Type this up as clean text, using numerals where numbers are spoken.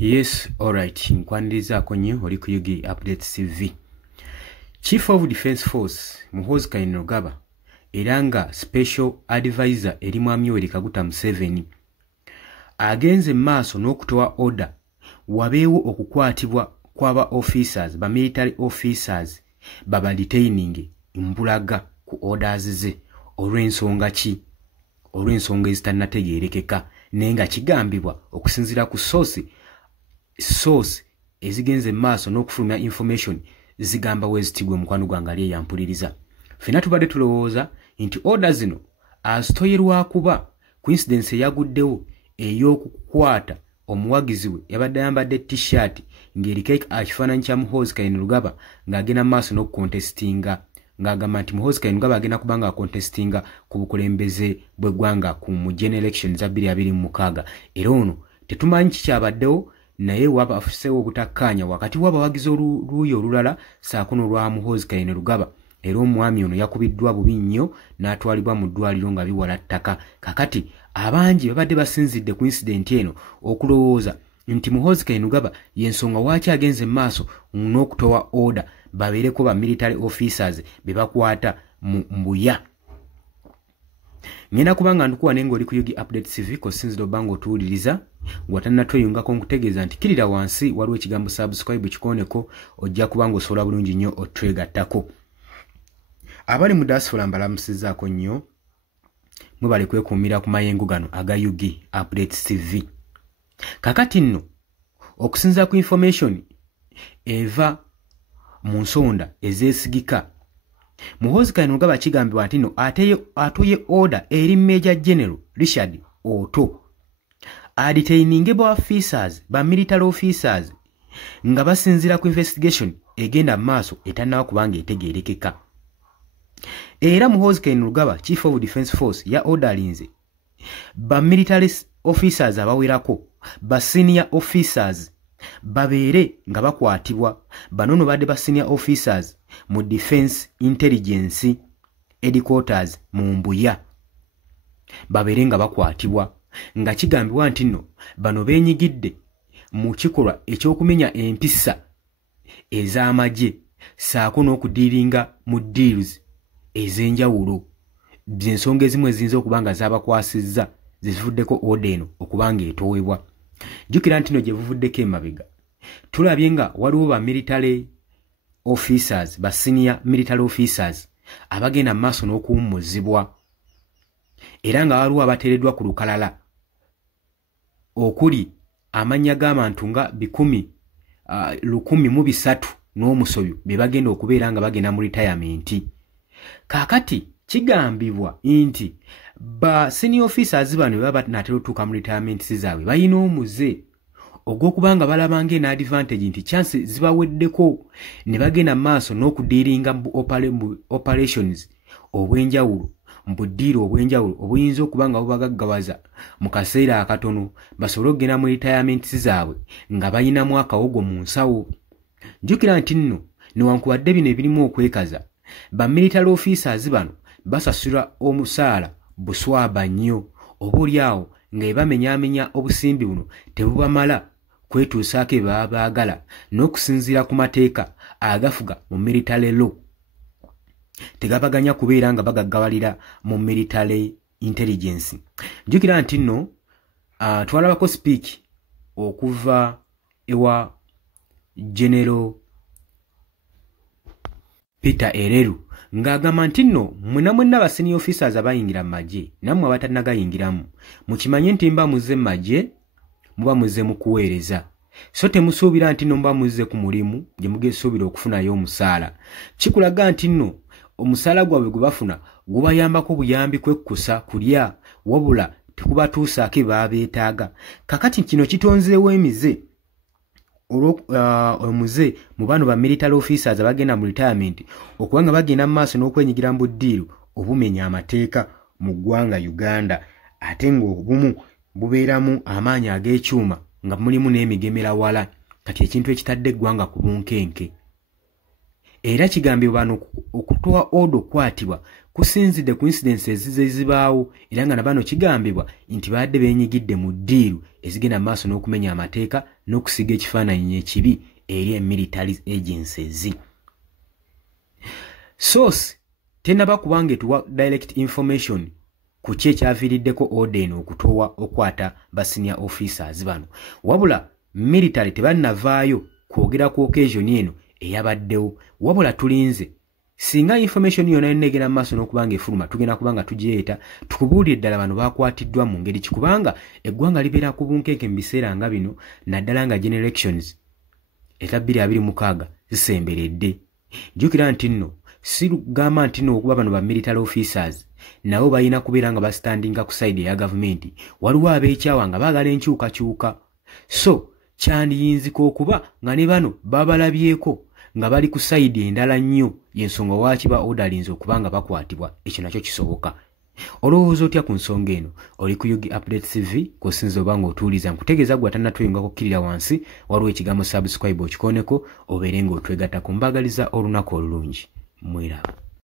Yes, alright. Nkwanirizaako nnyo oli ku Yugi Updates TV. Chief of Defence Force Muhoozi Kainerugaba era nga Special Advisor eri Mwami Yoweri Kaguta Museveni agenze maaso n'okutoa order wabeewo okukwatibwa kw'aba officers ba military officers baba detaining mbulaga ku orders ze olw'ensonga ki olw'ensonga ezitannategeerekeka nenga kigambibwa okusinziira ku source ezigenze maaso n'okufulumya information zigamba wezitigwe mukwano gwange ali eyampuliriza. Ffenna tubadde tulowooza nti order zino azitoyerwa kuba coincidence eyaguddewo ey'okukwata omuwagizi we yabadde ayambadde t-shirt ng'eriko ekifaananyi kya Muhoozi Kainerugaba ng'agenda maaso n'okukontestinga ng'agamba nti Muhoozi Kainerugaba agenda kuba ng'akontestinga ku bukulembeze bw'eggwanga mu general election za 2026. Era ono tetumanyi kikyabaddewo naye wabafuseewo obutakkaanya wakati w'abawagizi oluuyi olulala saako n'olwa Muhoozi Kainerugaba. Era omwami ono yakubiddwa bubi nnyo n'atwalibwa mu ddwaliro nga biwala ttaka. Kakati abangi babadde basinzidde ku incident eno okulowooza nti Muhoozi Kainerugaba y'ensonga lwaki agenze maaso n'okutowa order babeereko ba military officers be bakwata mu mbuya. Ngenda kubanga ndukuwa nengo oli ku Yugi Updates TV ko sinziro bango tuwuliriza watannatweyungako nkutegeeza nti kirira wansi waliwo ekigambo subscribe kikoneko ojja kubanga osobola bulungi nnyo otwegattako. Abali mu diaspora mbalamusizaako nnyo mwebale kwekuumira ku mayengo gano aga Yugi Updates TV. Kakati nno okusinza ku information eva mu nsonda ezeesigika Muhoozi Kainerugaba kigambibwa nti nno atuye order eri Major General Richard Otto adetaininge ba officers ba military officers nga basinzira ku investigation egenda maaso etannaba kubanga etegeerekeka. Era Muhoozi Kainerugaba Chief of Defence Force ya orderlinze ba military officers abawerako ba senior officers babeere nga bakwatibwa. Banono badde ba senior officers mu Defence Intelligence Headquarters mu Mbuya babeere nga bakwatibwa nga kigambibwa nti nno bano beenyigidde mu kikolwa ekyokumenya empisa ez'amagye saako n'okudiiringa mu deals ez'enjawulo. Ensonga ezimu eziyinza okuba nga zaabakwasizza zivuddeko order eno okubanga etoowebwa. Jjukira nti nno gye buvuddeko emabega tulabye nga waliwo ba military officers ba senior military officers abagenda mu maaso n'okuwummuzibwa era nga waliwo abateereddwa ku lukalala okuli amannya g'abantu nga 1,300 n'omusobyo be bagenda okubeera nga bagenda mu retirement. Kaakati kigambibwa nti ba senior officers bano baba natera otuuka mu retirement zaabwe balina omuze ogw'okubanga balabanga ena advantage nti chance zibaweddeko ne bagenda maaso n'okudiiringa mu operations obw'enjawulo mu ddiiro obw'enjawulo obuyinza okubanga bubagaggawaza mu kaseera akatono basobole okugenda mu retirement zaabwe nga balinamu akawogo mu nsawo. Njukira nti nno newankubadde bino ebirimu okwekaza ba military officers bano basasula omusaala buswaba nnyo oboolyawo nga ebamenyaamenya obusimbi buno tebubamala kwetuusaako ebaba baagala n'okusinziira ku mateeka agafuga mu military law tegabaganya kubeera nga bagaggawalira mu military intelligence. Njukira nti nno twalabako speak okuva ewa General Peter Ereru ng'agamba nti nno mwenna ba senior officers abayingira mu magye nammwe abatannagayingiramu mukimanye nti mba muzze mu magye muba muzze mu kuweereza so temusuubira nti nno muba muzze ku mulimu gye mugesuubira okufunayo omusaala. Kikulaga nti nno omusaala gwabwe gwe bafuna gubayambako buyambi kwekkusa kulya wabula tekubatuusaako baba beetaaga. Kakati kino kitonzeewo emize omuze mu bano ba military officers abagenda mu retirement okubanga bagenda mu maaso n'okwenyigira mu ddiiro obumenya amateeka mu ggwanga Uganda ate ng'obumu bubeeramu amaanyi ag'ekyuma nga mulimu n'emigemera wala kati ekintu ekitadde eggwanga ku bunkenke. era kigambibwa bano okutwa odo kwatibwa kusinzidde ku incidences ezibaawo era nga nabano kigambibwa nti baadde beenyigidde mu ddiiru ezigenda maaso n'okumenya amateeka n'okusiga ekifaananyi ekibi eri military agencies. Source tenaba kubanga etuwa direct information ku kye kyaviiriddeko odo eno okutowa okwata ba senior officers bano, wabula military tebannavaayo kwogera ku occasion eno eyabaddewo, wabula tulinze singa information yonna egenda maaso n'okubanga efuluma tugenda kubanga tugireeta tukubuulire ddala bano bakwatiddwa mu ngeri kikubanga eggwanga libeera ku bunkeeke mu biseera nga bino naddala nga generations eta 2026 zisemberedde. Jjukira nti nno si lugamba nti nno okuba bano ba military officers nabo balina kubeera nga bastandinga ku side ya gavumenti, waliwo abeekyawa nga baagala enkyukakyuka. So kyandiyinzika okuba nga ne bano babalabyeko nga bali ku side endala nnyo, y'ensonga lwaki ba orderings okuba nga bakwatibwa. Ekyo nakyo kisoboka. Olowooza otya ku nsonga eno? Oli ku Yugi Update TV kosinza oba ng'otuuliza nkutegeeza gwe atannatweyungako kkirira wansi waliwo ekigambo subscribe okikoneko obeere ng'otwegattako. Mbaagaliza olunaku olulungi. Mwera.